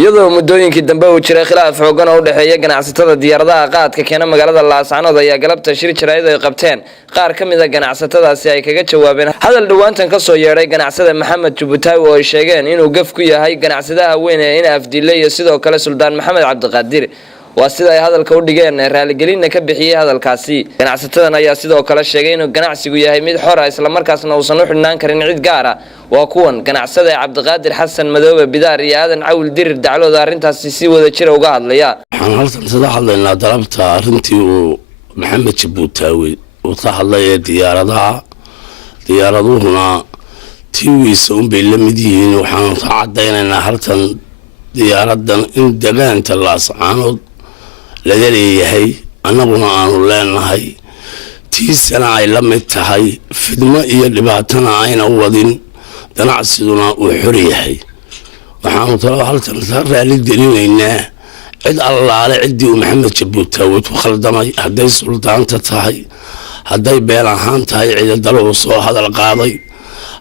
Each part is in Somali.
iyadoo muddooyinkii dambe uu jiray khilaaf xoogan oo u dhaxeeya ganacsatada diyaaradaha qaadka keena magaalada Laascaanood ayaa galabta shir jiraayad ay qabteen qaar ka mid ah ganacsatadaasi ay kaga jawaabeen hadal dhawaantan ka soo yeeray ganacsada Maxamed Jubutaawi oo ay sheegeen inuu gaf ku yahay ganacsadaha weyn ee in afdilay iyo sidoo kale Suldaan Maxamed Cabdiqaadir waa sida ay hadalka u dhigeen raaligelin ka bixiyay hadalkaasi ganacsatadan ayaa sidoo kale sheegay inuu ganacsigu yahay mid xor ah isla markaasna uusan u xidhnaan karin cid gaar ah waa kuwan ganacsada Cabdiqaadir Xasan Madoobe Bidaar iyo Aadan Cawl Dirir daclooda arintaasi si wada jir uga hadlaya waxaan halkan sida hadlaynaa dalabta arintii uu Maxamed Jubutaawi uu ka hadlay diyaaraduhuna tiiwiisa un bay la mid yihiin waxaan cadaynaynaa halkan diyaaradan in deegaanka Laascaanood laga leeyahay annaguna aanu leenahay tiisana ay la mid tahay fidmo iyo dhibaatana ayna wadin ganacsiguna uu xor yahay waxaanu talo halkan raali gelinaynaa cid allaale cidii Maxamed Jubutaawi ku khaldamay haday suldaanta tahay haday beel ahaan tahay cid dalo soo hadal qaaday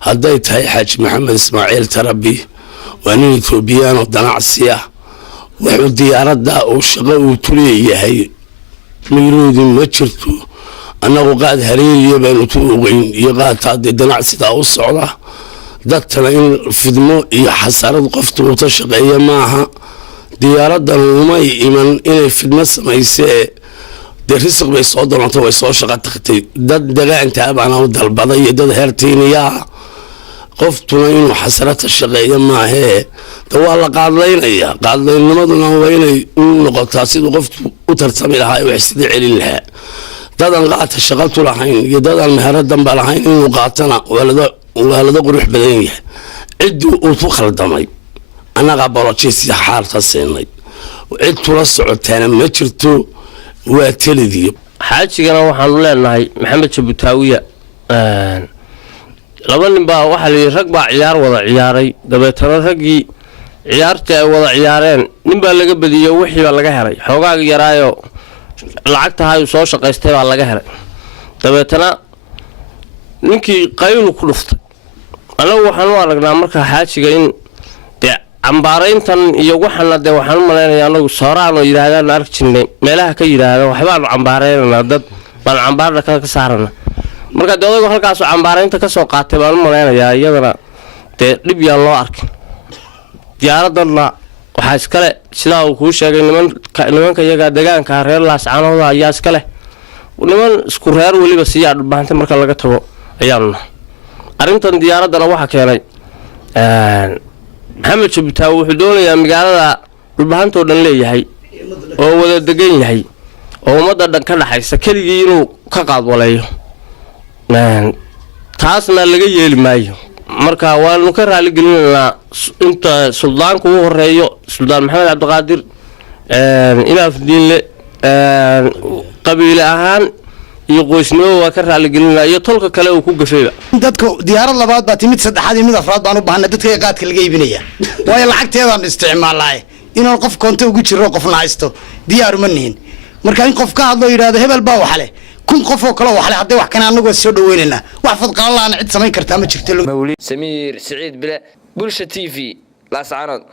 haday tahay Xaaji Maxamed Ismaaciil Tarabi وأنا إثيوبيان ودنعسيا وحدياردا وشغل وتليهي ميرود مجرتو أنا وقاعد هرير يبان وتوقين يقعد تعدي دنعسيا والصعدة دتنا إن فدمو يحسرد قفت وتشغية معها دياردا وما يمن إن فدمو ما يساء درسق بيصعد ونطوي يصعد شغل تختي دلا أنت أبعنا ودل بضي دل هرتينيا قفتنا إنه حسرات الشقية ما هي توالى قاضلين نمضنا ويني نقطة سيد قفت وترسمي لها ويحسد علي لها دادان قاعدة الشغلت لحين يدادان المهارات دنبا لحين إنه قاعدتنا وهذا قروح بدنيه عدو وتوخل دمي أنا قابلت شيء حارة السيني وعدتو للسعودتين ما جرتو واتلذي حاجة أنا وحن لنا محمد Jubutaawi laba nin baa waxa la rag baa ciyaar wada ciyaaray dabeetana ragii ciyaarta ay wada ciyaareen nin baa laga badiyay wixii baa laga helay xogaaga yaraayo lacagta hay soo shaqaystay baa laga helay dabeetana ninkii qaylu ku dhuftay anagu waxaan u aragnaa marka xaajiga in cambaarayntan iyo waxana waxaan u maleynayaa anagu sooraan oo yiraahdaan arkinay meelaha ka yiraahdo waxbaan cambaaraynaa dad baan cambaarada ka saarana marka dadku halkaas cambaaraynta ka soo qaatay baan u maleynayaa iyadana dib yaan loo arkay diyaaradana waxa iskale sida uu ku sheegay nimanka iyaga deegaanka reer Laascaanood ayaa iskale niman isku reer waliba siyaa dhulbaantay marka laga tago ayaana arintan diyaaradana waxa keenay Maxamed Jubutaawi wuxuu doonayaa magaalada dhulbaantoo dhan leeyahay oo wada degan yahay oo ummadda dhan ka dhaxaysa kaliya inuu ka qaadwaleeyo taasna laga yeeli maayo marka waanu ka raali gelinaynaa inta suldaanku uu horeeyo Suldaan Maxamed Cabdiqaadir ila afdiinle qabiil ahaan iyo qoysnimo waa ka raali gelinaa iyo tolka kale uu ku gafayba dadka diyaarad labaad baa timid saddexaad iyo mid afraad baan u baahnaa dadka qaadka laga iibinaya way lacagteedan isticmaalay inuu qof koonto ugu jiro qofna haysto diyaar uma nihin marka in qof ka hadlo yiraahdo hebel baa wax leh kun qof oo kale wax leh haday wax kana anagu soo dhaweynayna wax fadqan laana cid samayn kartaa ma jirto Samiir Saciid Bile Bulsha TV Laascaanood